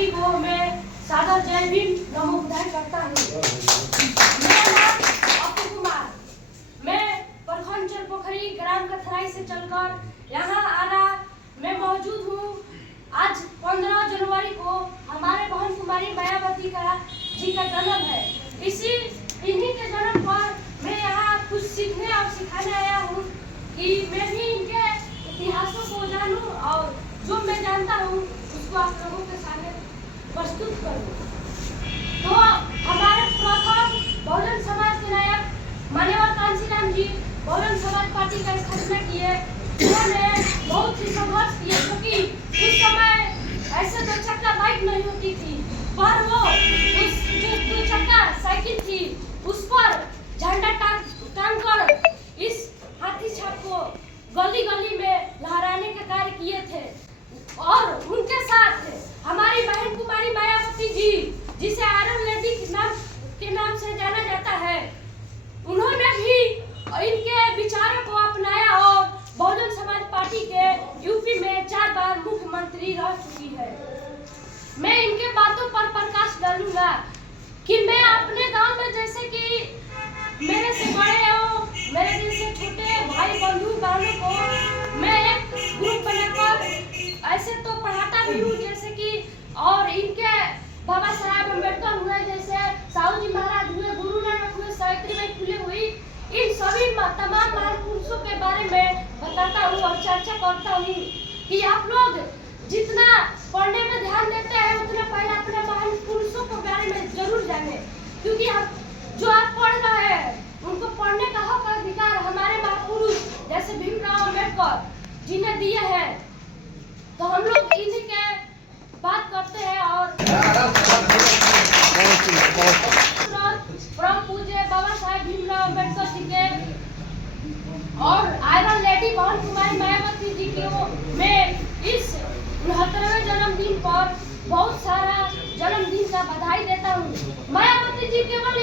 सभी को मैं सादर जय भीम नमो बुद्धाय करता हूँ। मेरा नाम अप्पू कुमार, मैं प्रखंड चरपोखरी ग्राम कथराई से चलकर यहाँ आरा में मौजूद हूँ। आज 15 जनवरी को हमारे बहन कुमारी मायावती जी का जन्म है। इन्हीं के जन्म पर मैं यहाँ कुछ सीखने और सिखाने आया हूँ कि मैं भी इनके इतिहासों को जानूँ और जो मैं जानता हूँ उसको आप लोगों के सामने प्रस्तुत करूँ। तो हमारे प्रथम बहुजन समाज के नायक मान्यवर कांशीराम जी बहुजन समाज पार्टी का स्थापना किए। उन्होंने बहुत ही संघर्ष किए क्योंकि उस समय ऐसे दो चक्का बाइक नहीं होती थी, पर वो उस दो चक्का साइकिल थी उस पर झंडा टांग कर इस हाथी छाप को गली गली में लहराने का कार्य किए थे। और उनके साथ हमारी बहन कुमारी मायावती जी, जिसे आयरन लेडी के नाम से जाना जाता है, उन्होंने भी इनके विचारों को अपनाया और बहुजन समाज पार्टी के यूपी में 4 बार मुख्यमंत्री रह चुकी है। मैं इनके बातों पर प्रकाश डालूंगा कि मैं अपने गांव में जैसे कि मेरे से बड़े हो, मेरे जैसे छोटे भाई बंधु बहनों को मैं एक ग्रुप बनाकर ऐसे तो पढ़ाता भी हूँ, जैसे कि और इनके बाबा साहब अम्बेडकर हुए, जैसे साहू जी महाराज हुए, गुरु नानक हुए, सावित्रीबाई फुले हुई, इन सभी तमाम महापुरुषों के बारे में बताता हूँ और चर्चा करता हूँ कि आप लोग जितना पढ़ने में ध्यान देते हैं उतना पहले अपने महापुरुषों के बारे में जरूर जाने, क्योंकि हम जो आप पढ़ रहे हैं उनको पढ़ने का हक अधिकार हमारे महापुरुष जैसे भीमराव अम्बेडकर जी ने दिए हैं। तो हम लोग इन्हीं के बात करते हैं और परम पूज्य बाबा साहेब भीमराव अम्बेडकर जी के और आयरन लेडी बहन कुमारी मायावती जी के मैं इस 69वें जन्मदिन पर बहुत सारा जन्मदिन का बधाई देता हूँ। मायावती जी केवल